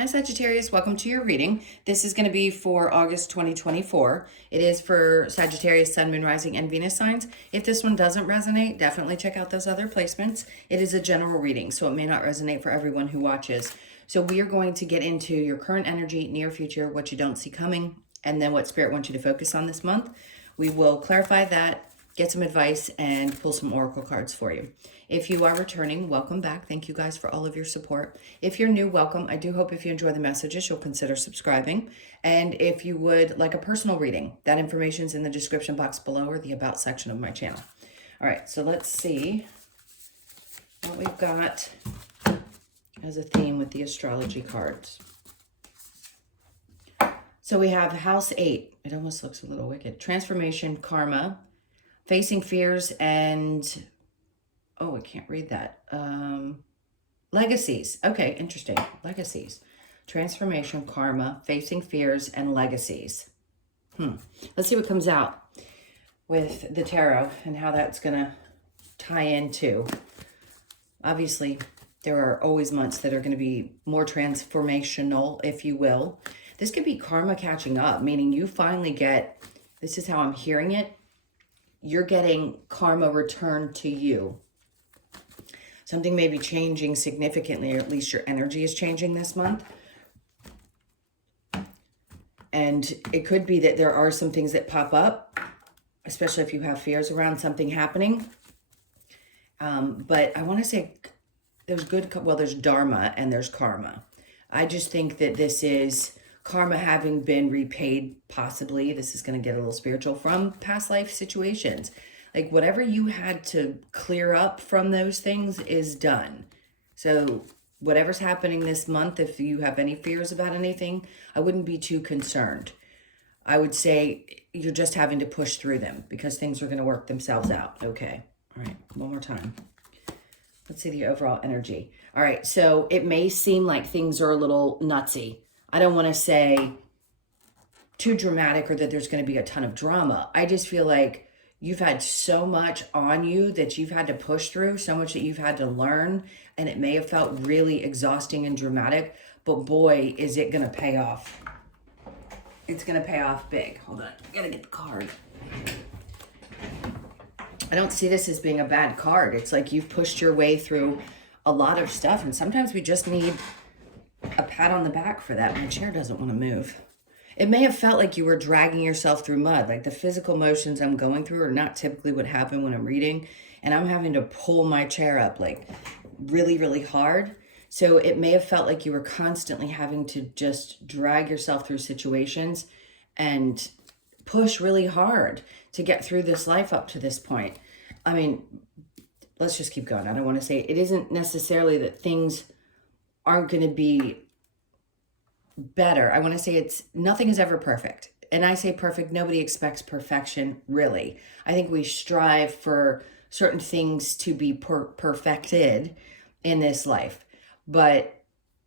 Hi Sagittarius, welcome to your reading. This is going to be for August 2024. It is for Sagittarius, Sun, Moon, Rising, and Venus signs. If this one doesn't resonate, definitely check out those other placements. It is a general reading, so it may not resonate for everyone who watches. So we are going to get into your current energy, near future, what you don't see coming, and then what Spirit wants you to focus on this month. We will clarify that, get some advice, and pull some oracle cards for you. If you are returning, welcome back. Thank you guys for all of your support. If you're new, welcome. I do hope if you enjoy the messages, you'll consider subscribing. And if you would like a personal reading, that information's in the description box below or the About section of my channel. All right, so let's see what we've got as a theme with the astrology cards. So we have House 8. It almost looks a little wicked. Transformation, karma, facing fears, and... oh, I can't read that. Legacies. Okay, interesting. Legacies. Transformation, karma, facing fears, and legacies. Let's see what comes out with the tarot and how that's going to tie into. Obviously, there are always months that are going to be more transformational, if you will. This could be karma catching up, meaning you finally get, this is how I'm hearing it, you're getting karma returned to you. Something may be changing significantly, or at least your energy is changing this month. And it could be that there are some things that pop up, especially if you have fears around something happening. But I want to say there's there's dharma and there's karma. I just think that this is karma having been repaid, possibly. This is going to get a little spiritual, from past life situations. Like whatever you had to clear up from those things is done. So whatever's happening this month, if you have any fears about anything, I wouldn't be too concerned. I would say you're just having to push through them because things are going to work themselves out. Okay. All right. One more time. Let's see the overall energy. All right. So it may seem like things are a little nutsy. I don't want to say too dramatic or that there's going to be a ton of drama. I just feel like you've had so much on you that you've had to push through, so much that you've had to learn, and it may have felt really exhausting and dramatic, but boy, is it going to pay off. It's going to pay off big. Hold on, I got to get the card. I don't see this as being a bad card. It's like you've pushed your way through a lot of stuff, and sometimes we just need a pat on the back for that. My chair doesn't want to move. It may have felt like you were dragging yourself through mud. Like the physical motions I'm going through are not typically what happen when I'm reading. And I'm having to pull my chair up like really, really hard. So it may have felt like you were constantly having to just drag yourself through situations and push really hard to get through this life up to this point. I mean, let's just keep going. I don't want to say it isn't necessarily that things aren't going to be better. I want to say it's nothing is ever perfect. And I say perfect, nobody expects perfection, really. I think we strive for certain things to be perfected in this life. But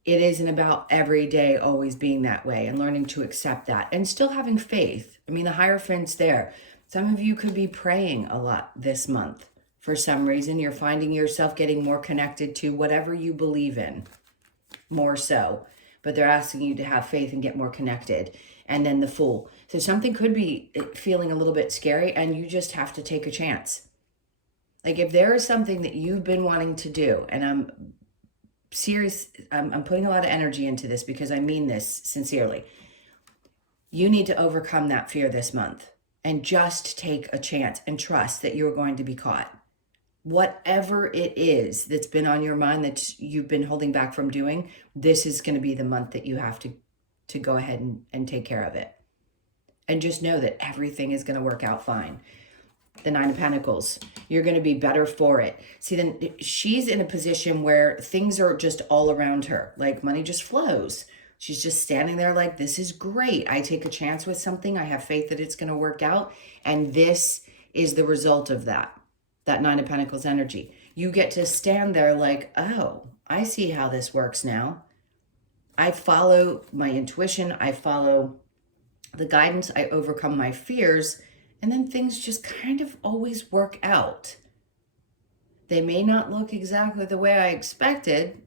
it isn't about every day always being that way and learning to accept that and still having faith. I mean, the Hierophant's there. Some of you could be praying a lot this month. For some reason, you're finding yourself getting more connected to whatever you believe in, more so. But they're asking you to have faith and get more connected. And then the Fool. So something could be feeling a little bit scary and you just have to take a chance. Like if there is something that you've been wanting to do, and I'm serious, I'm putting a lot of energy into this because I mean this sincerely. You need to overcome that fear this month and just take a chance and trust that you're going to be caught. Whatever it is that's been on your mind that you've been holding back from doing, this is going to be the month that you have to go ahead and take care of it. And just know that everything is going to work out fine. The Nine of Pentacles, you're going to be better for it. See, then she's in a position where things are just all around her. Like money just flows. She's just standing there like, this is great. I take a chance with something. I have faith that it's going to work out. And this is the result of that Nine of Pentacles energy. You get to stand there like, oh, I see how this works now. I follow my intuition. I follow the guidance. I overcome my fears. And then things just kind of always work out. They may not look exactly the way I expected,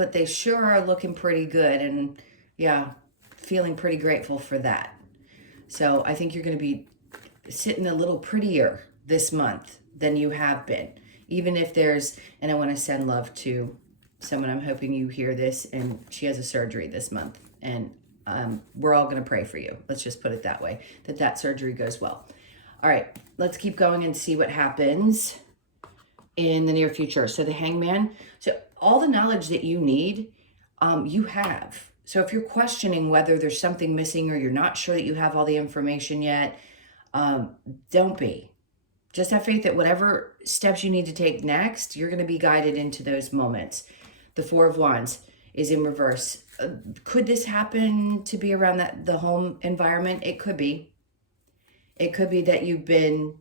but they sure are looking pretty good. And yeah, feeling pretty grateful for that. So I think you're going to be sitting a little prettier this month than you have been. Even if there's, and I want to send love to someone, I'm hoping you hear this, and she has a surgery this month. And we're all going to pray for you. Let's just put it that way, that surgery goes well. All right, let's keep going and see what happens in the near future. So the Hangman, so all the knowledge that you need, you have. So if you're questioning whether there's something missing or you're not sure that you have all the information yet, don't be. Just have faith that whatever steps you need to take next, you're going to be guided into those moments. The Four of Wands is in reverse. Could this happen to be around the home environment? It could be. It could be that you've been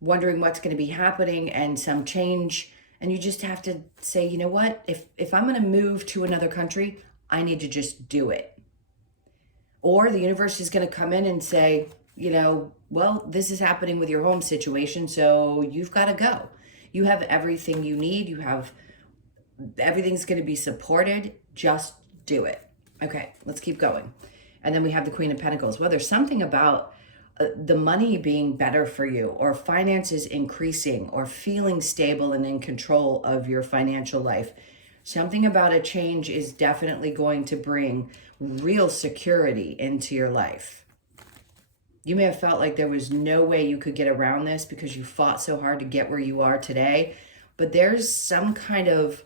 wondering what's going to be happening and some change, and you just have to say, you know what? If I'm going to move to another country, I need to just do it. Or the universe is going to come in and say, you know, well, this is happening with your home situation, so you've got to go. You have everything you need. Everything's going to be supported. Just do it. Okay, let's keep going. And then we have the Queen of Pentacles. Well, there's something about the money being better for you, or finances increasing, or feeling stable and in control of your financial life. Something about a change is definitely going to bring real security into your life. You may have felt like there was no way you could get around this because you fought so hard to get where you are today. But there's some kind of,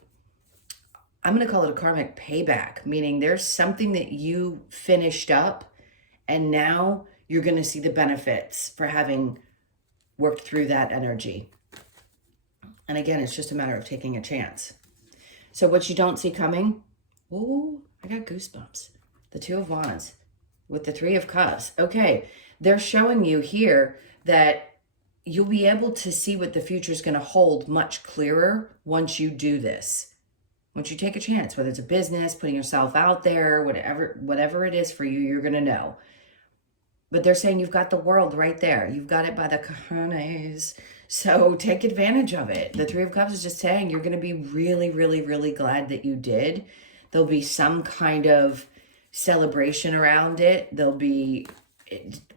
I'm going to call it a karmic payback, meaning there's something that you finished up and now you're going to see the benefits for having worked through that energy. And again, it's just a matter of taking a chance. So what you don't see coming, oh, I got goosebumps. The Two of Wands with the Three of Cups. Okay, they're showing you here that you'll be able to see what the future is going to hold much clearer once you do this. Once you take a chance, whether it's a business, putting yourself out there, whatever it is for you, you're going to know. But they're saying you've got the world right there. You've got it by the cojones. So take advantage of it. The Three of Cups is just saying you're going to be really, really, really glad that you did. There'll be some kind of celebration around it. There'll be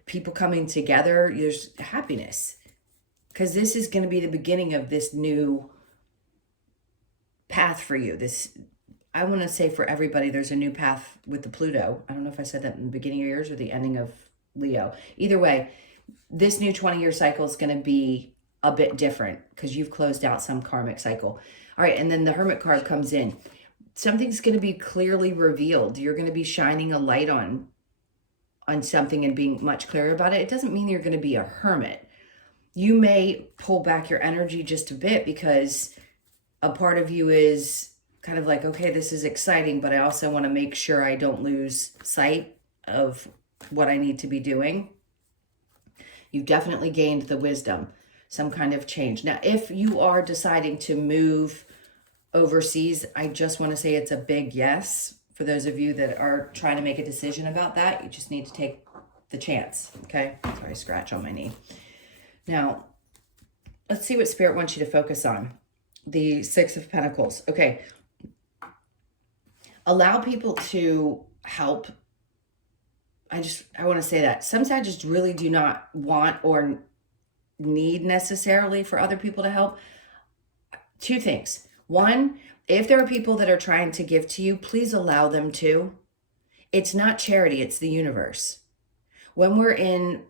people coming together. There's happiness. Because this is going to be the beginning of this new path for you. This, I want to say for everybody, there's a new path with the Pluto. I don't know if I said that in the beginning of yours or the ending of Leo. Either way, this new 20-year cycle is going to be a bit different because you've closed out some karmic cycle. All right, and then the Hermit card comes in. Something's going to be clearly revealed. You're going to be shining a light on something and being much clearer about it. It doesn't mean you're going to be a hermit. You may pull back your energy just a bit because a part of you is kind of like, okay, this is exciting, but I also want to make sure I don't lose sight of what I need to be doing. You've definitely gained the wisdom, some kind of change. Now, if you are deciding to move overseas, I just want to say it's a big yes. For those of you that are trying to make a decision about that, you just need to take the chance, okay? Sorry, scratch on my knee. Now, let's see what Spirit wants you to focus on. The Six of Pentacles. Okay. Allow people to help. I want to say that. Some Sag just really do not want or need necessarily for other people to help. Two things. One, if there are people that are trying to give to you, please allow them to. It's not charity, it's the universe. When we're in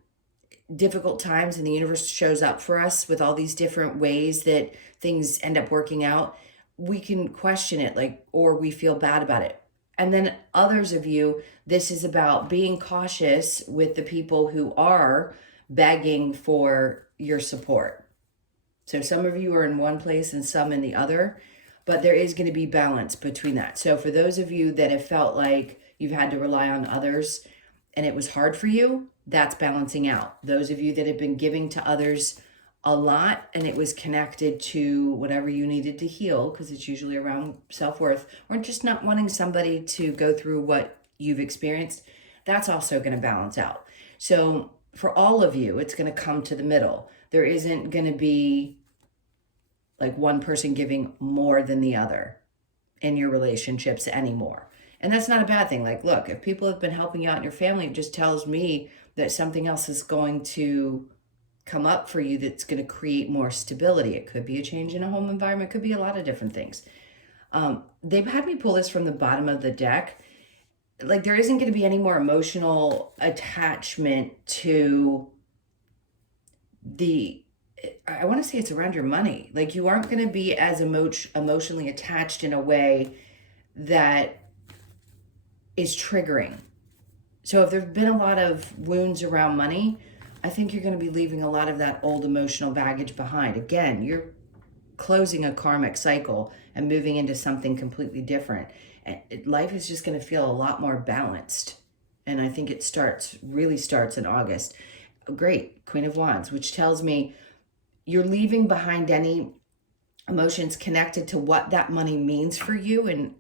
difficult times and the universe shows up for us with all these different ways that things end up working out, we can question it, like, or we feel bad about it. And then others of you, this is about being cautious with the people who are begging for your support. So some of you are in one place and some in the other, but there is going to be balance between that. So for those of you that have felt like you've had to rely on others and it was hard for you, that's balancing out. Those of you that have been giving to others a lot and it was connected to whatever you needed to heal, because it's usually around self-worth, or just not wanting somebody to go through what you've experienced, that's also going to balance out. So for all of you, it's going to come to the middle. There isn't going to be like one person giving more than the other. in your relationships anymore. And that's not a bad thing. Like, look, if people have been helping you out in your family, it just tells me that something else is going to come up for you that's going to create more stability. It could be a change in a home environment. It could be a lot of different things. They've had me pull this from the bottom of the deck. Like, there isn't going to be any more emotional attachment to I want to say it's around your money. Like, you aren't going to be as emotionally attached in a way that is triggering. So if there've been a lot of wounds around money, I think you're going to be leaving a lot of that old emotional baggage behind. Again, you're closing a karmic cycle and moving into something completely different. And life is just going to feel a lot more balanced. And I think it really starts in August. Great, Queen of Wands, which tells me you're leaving behind any emotions connected to what that money means for you. And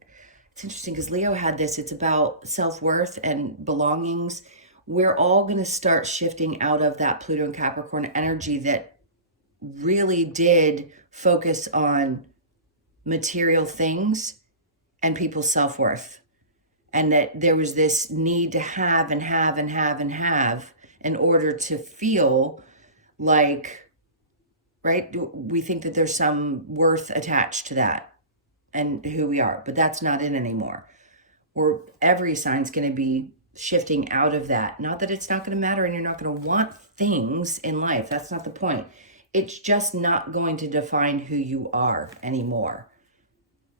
it's interesting because Leo had this. It's about self-worth and belongings. We're all going to start shifting out of that Pluto and Capricorn energy that really did focus on material things and people's self-worth. And that there was this need to have and have and have and have in order to feel like, right? We think that there's some worth attached to that and who we are, but that's not it anymore. Or every sign's going to be shifting out of that. Not that it's not going to matter and you're not going to want things in life. That's not the point. It's just not going to define who you are anymore.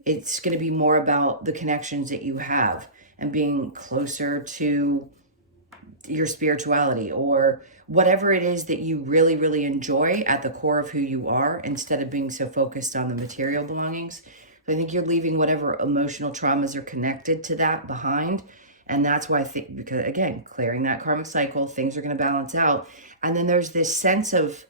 It's going to be more about the connections that you have and being closer to your spirituality or whatever it is that you really, really enjoy at the core of who you are, instead of being so focused on the material belongings. So I think you're leaving whatever emotional traumas are connected to that behind. And that's why I think, because again, clearing that karmic cycle, things are going to balance out. And then there's this sense of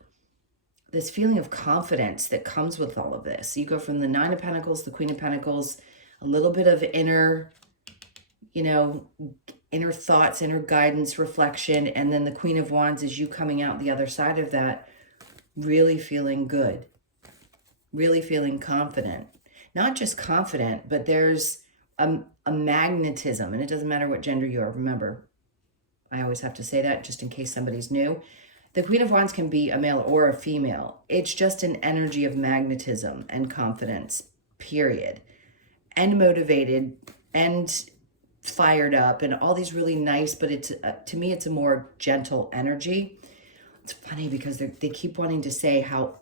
this feeling of confidence that comes with all of this. You go from the Nine of Pentacles, the Queen of Pentacles, a little bit of inner thoughts, inner guidance, reflection, and then the Queen of Wands is you coming out the other side of that, really feeling good, really feeling confident. Not just confident, but there's a magnetism, and it doesn't matter what gender you are. Remember, I always have to say that just in case somebody's new. The Queen of Wands can be a male or a female. It's just an energy of magnetism and confidence, period. And motivated and fired up and all these really nice, but it's to me, it's a more gentle energy. It's funny because they keep wanting to say how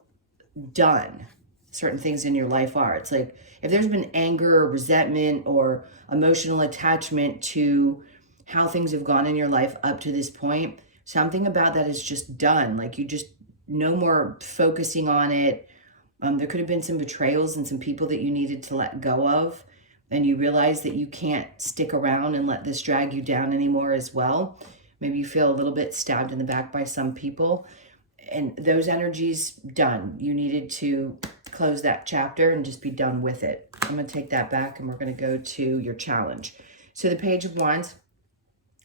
done certain things in your life are. It's like if there's been anger or resentment or emotional attachment to how things have gone in your life up to this point, something about that is just done. Like you just no more focusing on it. There could have been some betrayals and some people that you needed to let go of, and you realize that you can't stick around and let this drag you down anymore as well. Maybe you feel a little bit stabbed in the back by some people, and those energies done. You needed to close that chapter and just be done with it. I'm going to take that back and we're going to go to your challenge. So the Page of Wands,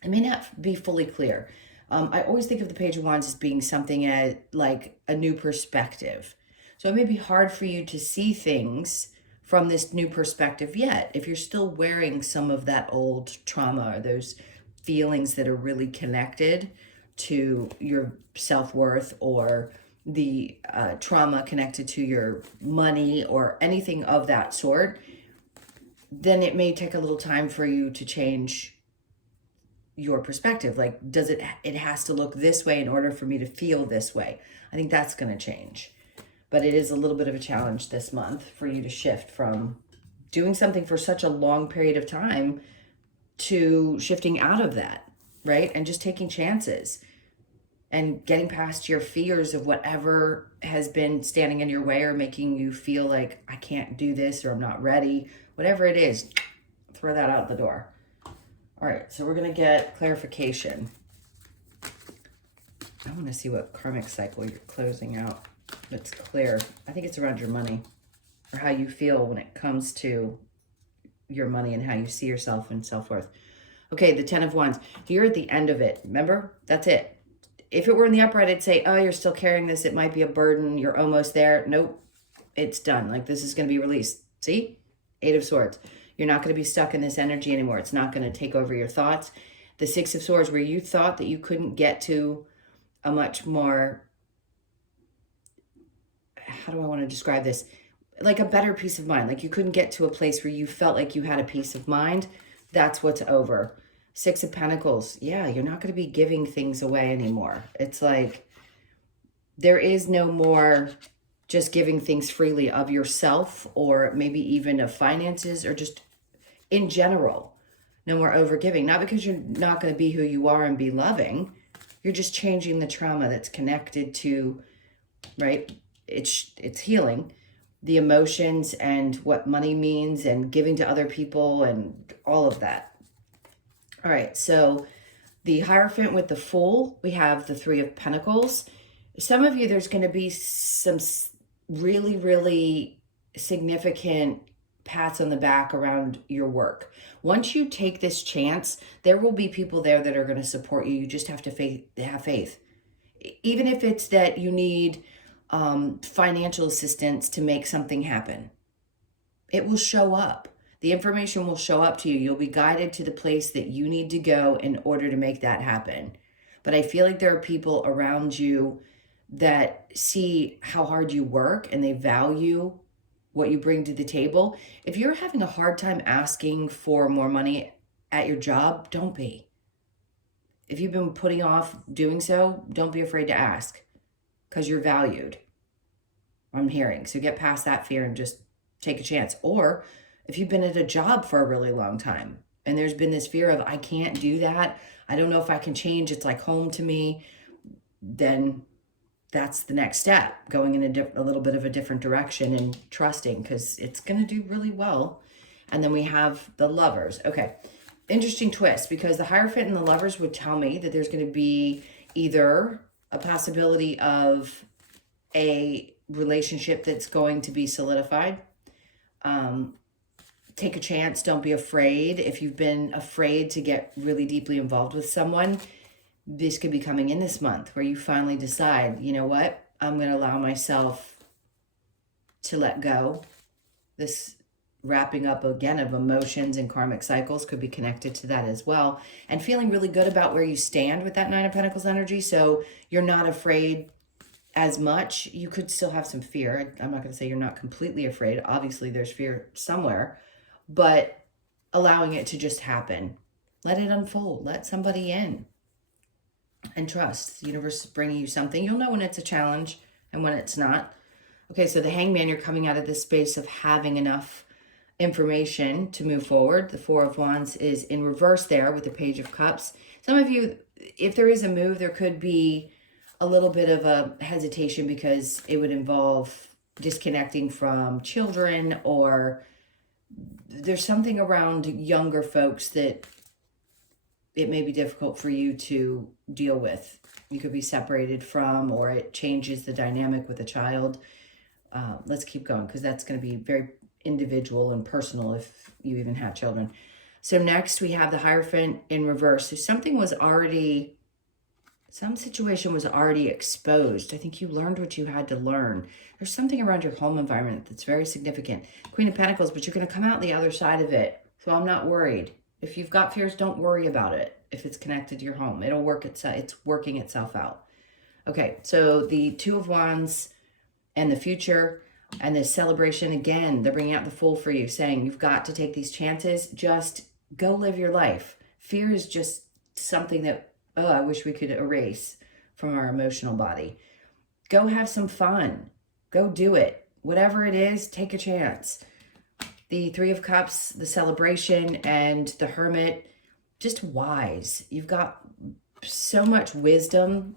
it may not be fully clear. I always think of the Page of Wands as being something like a new perspective. So it may be hard for you to see things from this new perspective yet, if you're still wearing some of that old trauma or those feelings that are really connected to your self-worth or the trauma connected to your money or anything of that sort, then it may take a little time for you to change your perspective. Like, does it has to look this way in order for me to feel this way? I think that's going to change. But it is a little bit of a challenge this month for you to shift from doing something for such a long period of time to shifting out of that, right? And just taking chances and getting past your fears of whatever has been standing in your way or making you feel like I can't do this or I'm not ready. Whatever it is, throw that out the door. All right, so we're going to get clarification. I want to see what karmic cycle you're closing out. It's clear. I think it's around your money or how you feel when it comes to your money and how you see yourself and self-worth. Okay, the 10 of Wands. You're at the end of it. Remember? That's it. If it were in the upright, I'd say, oh, you're still carrying this. It might be a burden. You're almost there. Nope. It's done. Like, this is going to be released. See? Eight of Swords. You're not going to be stuck in this energy anymore. It's not going to take over your thoughts. The Six of Swords, where you thought that you couldn't get to a much more, how do I want to describe this? Like a better peace of mind. Like you couldn't get to a place where you felt like you had a peace of mind. That's what's over. Six of Pentacles. Yeah, you're not going to be giving things away anymore. It's like there is no more just giving things freely of yourself, or maybe even of finances, or just in general. No more overgiving. Not because you're not going to be who you are and be loving. You're just changing the trauma that's connected to, right? It's healing the emotions and what money means and giving to other people and all of that. All right, so the Hierophant with the Fool, we have the Three of Pentacles. Some of you, there's going to be some really, really significant pats on the back around your work. Once you take this chance, there will be people there that are going to support you. You just have to have faith. Even if it's that you need financial assistance to make something happen, it will show up. The information will show up to you. You'll be guided to the place that you need to go in order to make that happen. But I feel like there are people around you that see how hard you work and they value what you bring to the table. If you're having a hard time asking for more money at your job, don't be. If you've been putting off doing so, don't be afraid to ask, because you're valued, I'm hearing. So get past that fear and just take a chance. Or if you've been at a job for a really long time and there's been this fear of, I can't do that, I don't know if I can change, it's like home to me, then that's the next step, going in a little bit of a different direction and trusting, because it's going to do really well. And then we have the Lovers. Okay, interesting twist, because the Hierophant and the Lovers would tell me that there's going to be either a possibility of a relationship that's going to be solidified. Take a chance. Don't be afraid. If you've been afraid to get really deeply involved with someone, this could be coming in this month, where you finally decide, you know what, I'm going to allow myself to let go. This wrapping up again of emotions and karmic cycles could be connected to that as well. And feeling really good about where you stand with that Nine of Pentacles energy. So you're not afraid as much. You could still have some fear. I'm not going to say you're not completely afraid. Obviously there's fear somewhere, but allowing it to just happen. Let it unfold. Let somebody in. And trust. The universe is bringing you something. You'll know when it's a challenge and when it's not. Okay, so the Hangman, you're coming out of this space of having enough information to move forward. The Four of Wands is in reverse there with the Page of Cups. Some of you, if there is a move, there could be a little bit of a hesitation because it would involve disconnecting from children, or there's something around younger folks that it may be difficult for you to deal with. You could be separated from, or it changes the dynamic with a child. Let's keep going, because that's going to be very individual and personal if you even have children. So next we have the Hierophant in reverse. So something was already, some situation was already exposed. I think you learned what you had to learn. There's something around your home environment that's very significant. Queen of Pentacles, but you're going to come out the other side of it. So I'm not worried. If you've got fears, don't worry about it. If it's connected to your home, it'll work itself. It's working itself out. Okay, so the Two of Wands and the future and the celebration, again, they're bringing out the Fool for you, saying you've got to take these chances. Just go live your life. Fear is just something that, oh, I wish we could erase from our emotional body. Go have some fun. Go do it. Whatever it is, take a chance. The Three of Cups, the celebration, and the Hermit, just wise. You've got so much wisdom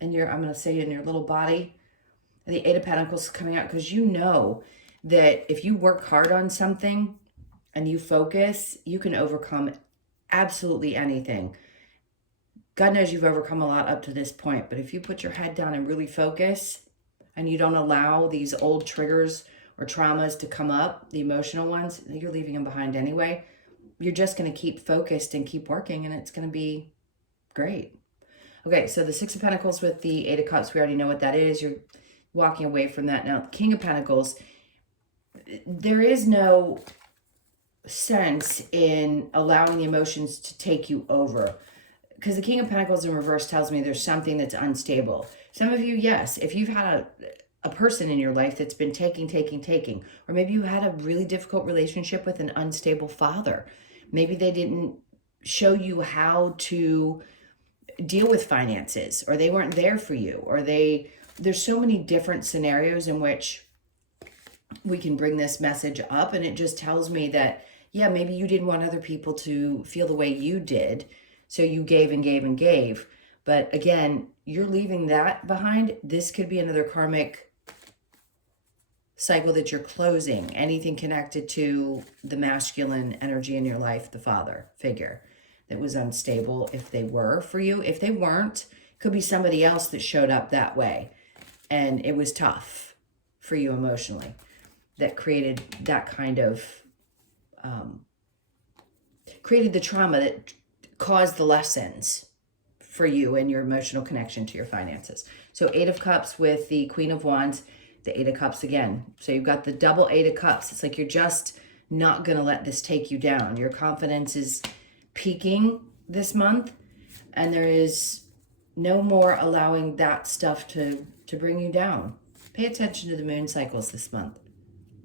in your, I'm going to say in your little body. And the Eight of Pentacles coming out, because you know that if you work hard on something and you focus, you can overcome absolutely anything. God knows you've overcome a lot up to this point, but if you put your head down and really focus, and you don't allow these old triggers or traumas to come up, the emotional ones, you're leaving them behind anyway. You're just going to keep focused and keep working, and it's going to be great. Okay, so the Six of Pentacles with the Eight of Cups, we already know what that is. You're walking away from that. Now, the King of Pentacles, there is no sense in allowing the emotions to take you over. Because the King of Pentacles in reverse tells me there's something that's unstable. Some of you, yes, if you've had a person in your life that's been taking, or maybe you had a really difficult relationship with an unstable father. Maybe they didn't show you how to deal with finances, or they weren't there for you, or there's so many different scenarios in which we can bring this message up. And it just tells me that, yeah, maybe you didn't want other people to feel the way you did. So you gave and gave and gave. But again, you're leaving that behind. This could be another karmic cycle that you're closing. Anything connected to the masculine energy in your life, the father figure that was unstable, if they were for you. If they weren't, could be somebody else that showed up that way. And it was tough for you emotionally. That created that kind of, created the trauma that caused the lessons for you and your emotional connection to your finances. So 8 of Cups with the Queen of Wands, the 8 of Cups again. So you've got the double 8 of Cups. It's like you're just not going to let this take you down. Your confidence is peaking this month, and there is no more allowing that stuff to bring you down. Pay attention to the moon cycles this month.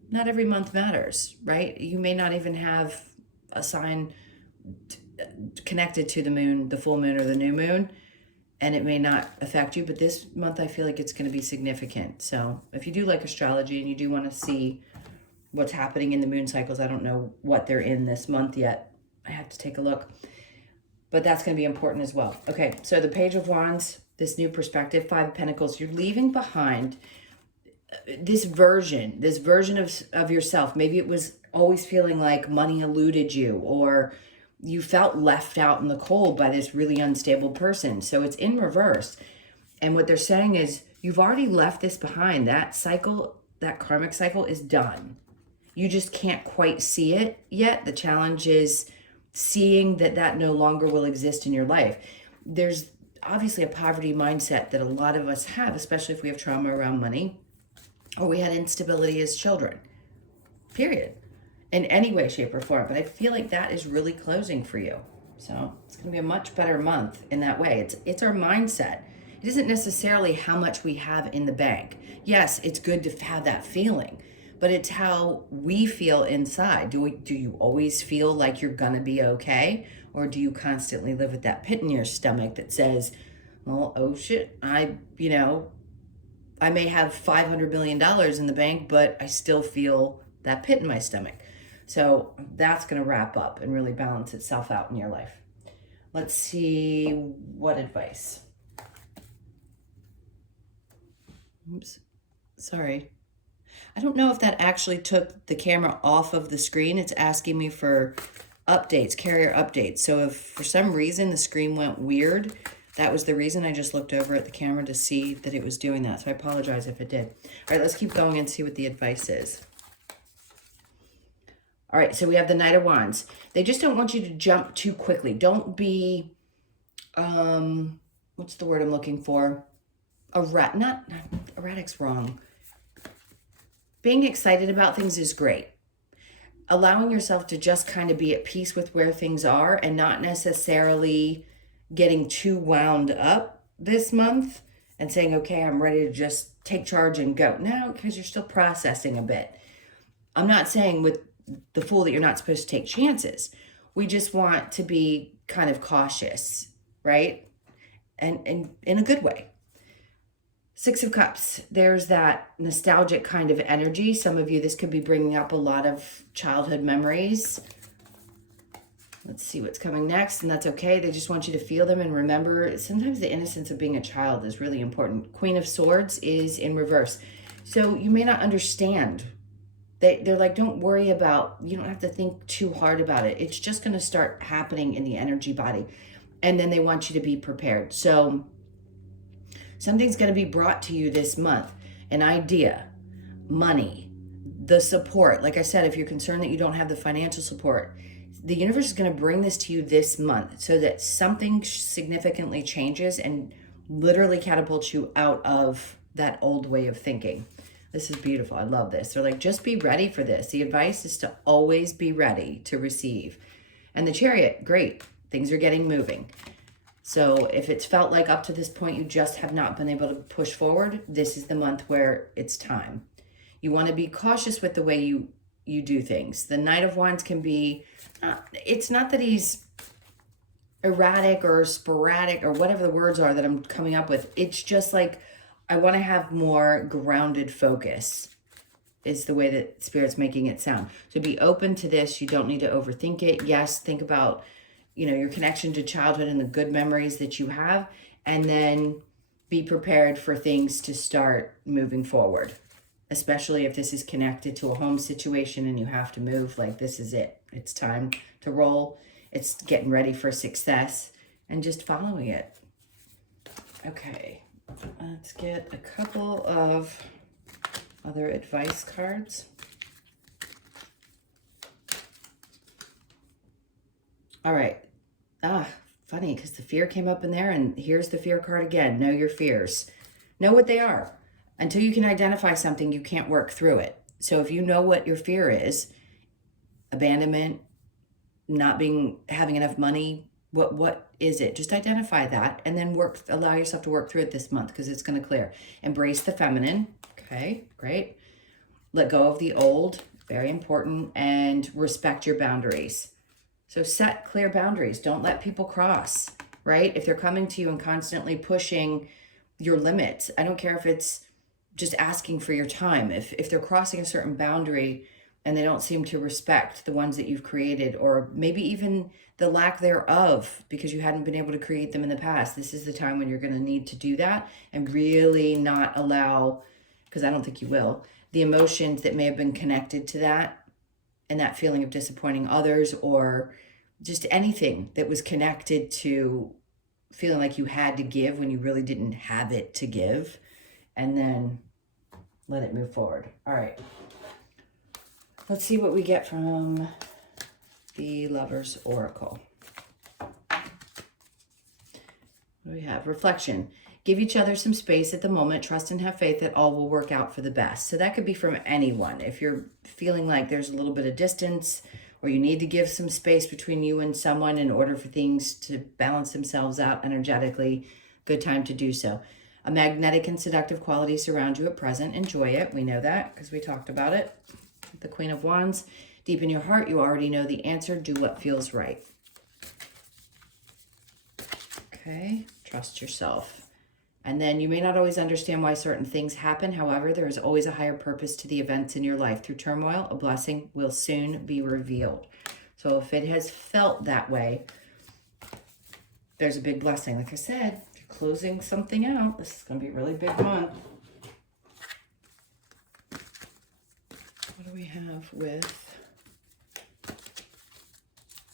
Not every month matters, right? You may not even have a sign connected to the moon, the full moon or the new moon, and it may not affect you, but this month I feel like it's going to be significant. So if you do like astrology and you do want to see what's happening in the moon cycles, I don't know what they're in this month yet. I have to take a look, but that's going to be important as well. Okay, so the Page of Wands, this new perspective, 5 of Pentacles, you're leaving behind this version of yourself. Maybe it was always feeling like money eluded you, or you felt left out in the cold by this really unstable person. So it's in reverse. And what they're saying is you've already left this behind. That cycle, that karmic cycle is done. You just can't quite see it yet. The challenge is seeing that no longer will exist in your life. There's obviously a poverty mindset that a lot of us have, especially if we have trauma around money, or we had instability as children, period, in any way, shape, or form. But I feel like that is really closing for you. So it's going to be a much better month in that way. It's our mindset. It isn't necessarily how much we have in the bank. Yes, it's good to have that feeling, but it's how we feel inside. Do you always feel like you're going to be okay? Or do you constantly live with that pit in your stomach that says, well, oh shit, I may have $500 million in the bank, but I still feel that pit in my stomach. So that's going to wrap up and really balance itself out in your life. Let's see what advice. Oops, sorry. I don't know if that actually took the camera off of the screen. It's asking me for updates, carrier updates. So if for some reason the screen went weird, that was the reason. I just looked over at the camera to see that it was doing that. So I apologize if it did. All right, let's keep going and see what the advice is. All right, so we have the Knight of Wands. They just don't want you to jump too quickly. Don't be, what's the word I'm looking for? Erratic's wrong. Being excited about things is great. Allowing yourself to just kind of be at peace with where things are and not necessarily getting too wound up this month and saying, okay, I'm ready to just take charge and go. No, because you're still processing a bit. I'm not saying with the Fool that you're not supposed to take chances. We just want to be kind of cautious, right? And in a good way. 6 of Cups, there's that nostalgic kind of energy. Some of you, this could be bringing up a lot of childhood memories. Let's see what's coming next, and that's okay. They just want you to feel them and remember, sometimes the innocence of being a child is really important. Queen of Swords is in reverse. So you may not understand. They're like, don't worry about, you don't have to think too hard about it. It's just going to start happening in the energy body. And then they want you to be prepared. So something's going to be brought to you this month. An idea, money, the support. Like I said, if you're concerned that you don't have the financial support, the universe is going to bring this to you this month so that something significantly changes and literally catapults you out of that old way of thinking. This is beautiful. I love this. They're like, just be ready for this. The advice is to always be ready to receive. And the Chariot, great. Things are getting moving. So if it's felt like up to this point you just have not been able to push forward, this is the month where it's time. You want to be cautious with the way you do things. The Knight of Wands can be, it's not that he's erratic or sporadic or whatever the words are that I'm coming up with. It's just like, I want to have more grounded focus is the way that Spirit's making it sound. So be open to this. You don't need to overthink it. Yes, think about, you know, your connection to childhood and the good memories that you have, and then be prepared for things to start moving forward, especially if this is connected to a home situation and you have to move. Like, this is it. It's time to roll. It's getting ready for success and just following it. Okay, let's get a couple of other advice cards. All right. Funny, because the fear came up in there, and here's the fear card again. Know your fears. Know what they are. Until you can identify something, you can't work through it. So if you know what your fear is, abandonment, not having enough money, what is it? Just identify that and then allow yourself to work through it this month, because it's going to clear. Embrace the feminine. Okay, great. Let go of the old, very important, and respect your boundaries. So set clear boundaries. Don't let people cross, right? If they're coming to you and constantly pushing your limits, I don't care if it's just asking for your time. If they're crossing a certain boundary and they don't seem to respect the ones that you've created, or maybe even the lack thereof because you hadn't been able to create them in the past, this is the time when you're going to need to do that and really not allow, because I don't think you will, the emotions that may have been connected to that and that feeling of disappointing others, or just anything that was connected to feeling like you had to give when you really didn't have it to give, and then let it move forward. All right. Let's see what we get from the Lover's Oracle. What do we have? Reflection. Give each other some space at the moment. Trust and have faith that all will work out for the best. So that could be from anyone. If you're feeling like there's a little bit of distance, or you need to give some space between you and someone in order for things to balance themselves out energetically, good time to do so. A magnetic and seductive quality surround you at present. Enjoy it. We know that because we talked about it. The Queen of Wands. Deep in your heart, you already know the answer. Do what feels right. Okay. Trust yourself. And then you may not always understand why certain things happen. However, there is always a higher purpose to the events in your life. Through turmoil, a blessing will soon be revealed. So if it has felt that way, there's a big blessing. Like I said, if you're closing something out, this is going to be a really big month. What do we have with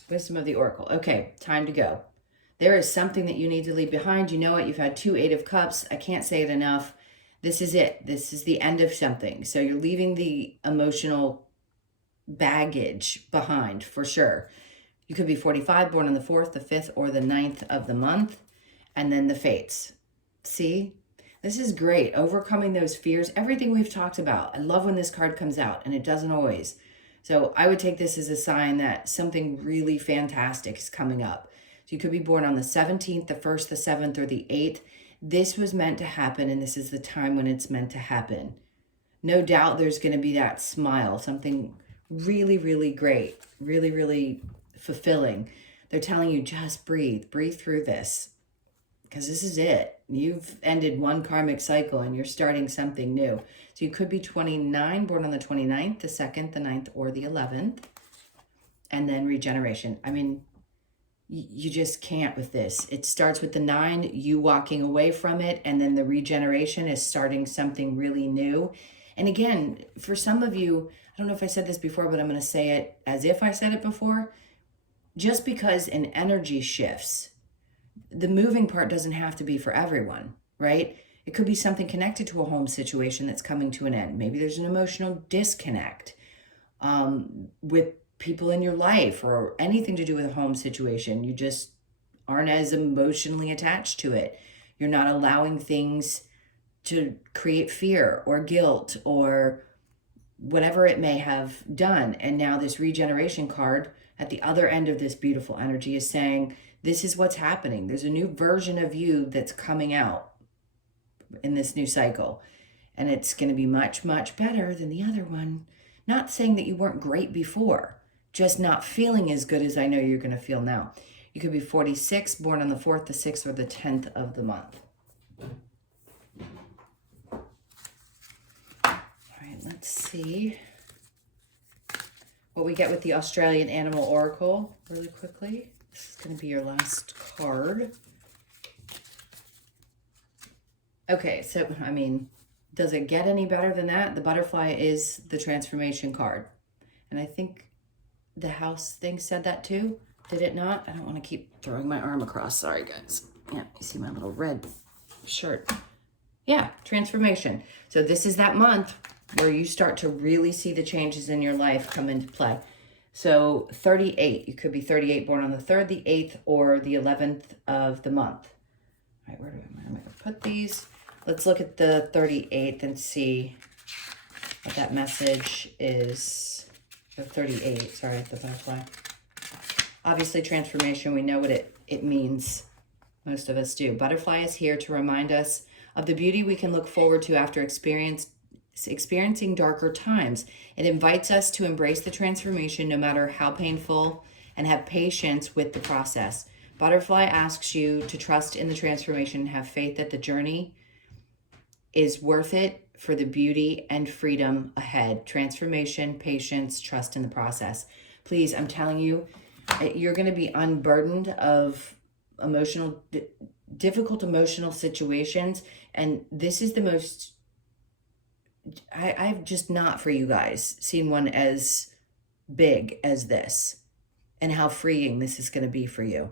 Wisdom of the Oracle? Okay, time to go. There is something that you need to leave behind. You know it. You've had 2 Eight of Cups. I can't say it enough. This is it. This is the end of something. So you're leaving the emotional baggage behind for sure. You could be 45, born on the 4th, the 5th, or the 9th of the month. And then the fates. See? This is great. Overcoming those fears. Everything we've talked about. I love when this card comes out, and it doesn't always. So I would take this as a sign that something really fantastic is coming up. So you could be born on the 17th, the 1st, the 7th, or the 8th. This was meant to happen, and this is the time when it's meant to happen. No doubt there's going to be that smile, something really, really great, really, really fulfilling. They're telling you, just breathe through this, because this is it. You've ended one karmic cycle, and you're starting something new. So you could be 29, born on the 29th, the 2nd, the 9th, or the 11th. And then regeneration. I mean, you just can't with this. It starts with the 9, you walking away from it, and then the regeneration is starting something really new. And again, for some of you, I don't know if I said this before, but I'm going to say it as if I said it before. Just because an energy shifts, the moving part doesn't have to be for everyone, right? It could be something connected to a home situation that's coming to an end. Maybe there's an emotional disconnect with people in your life, or anything to do with a home situation. You just aren't as emotionally attached to it. You're not allowing things to create fear or guilt or whatever it may have done. And now this regeneration card at the other end of this beautiful energy is saying, this is what's happening. There's a new version of you that's coming out in this new cycle. And it's going to be much, much better than the other one. Not saying that you weren't great before, just not feeling as good as I know you're going to feel now. You could be 46, born on the 4th, the 6th, or the 10th of the month. Let's see what we get with the Australian Animal Oracle really quickly. This is going to be your last card. Okay, so, I mean, does it get any better than that? The butterfly is the transformation card. And I think the house thing said that too. Did it not? I don't want to keep throwing my arm across. Sorry, guys. Yeah, you see my little red shirt. Yeah, transformation. So this is that month where you start to really see the changes in your life come into play. So 38, you could be 38, born on the 3rd, the 8th, or the 11th of the month. All right, where am I going to put these? Let's look at the 38th and see what that message is. The 38, sorry, the butterfly. Obviously, transformation, we know what it means. Most of us do. Butterfly is here to remind us of the beauty we can look forward to after experiencing darker times. It invites us to embrace the transformation no matter how painful and have patience with the process. Butterfly asks you to trust in the transformation and have faith that the journey is worth it for the beauty and freedom ahead. Transformation, patience, trust in the process. Please, I'm telling you, you're going to be unburdened of difficult emotional situations. And this is the most, I've just not for you guys seen one as big as this and how freeing this is going to be for you.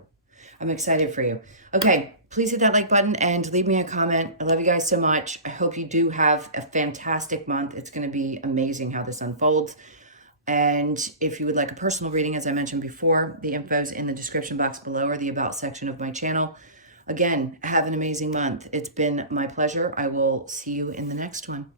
I'm excited for you. Okay, please hit that like button and leave me a comment. I love you guys so much. I hope you do have a fantastic month. It's going to be amazing how this unfolds. And if you would like a personal reading, as I mentioned before, the info's in the description box below or the About section of my channel. Again, have an amazing month. It's been my pleasure. I will see you in the next one.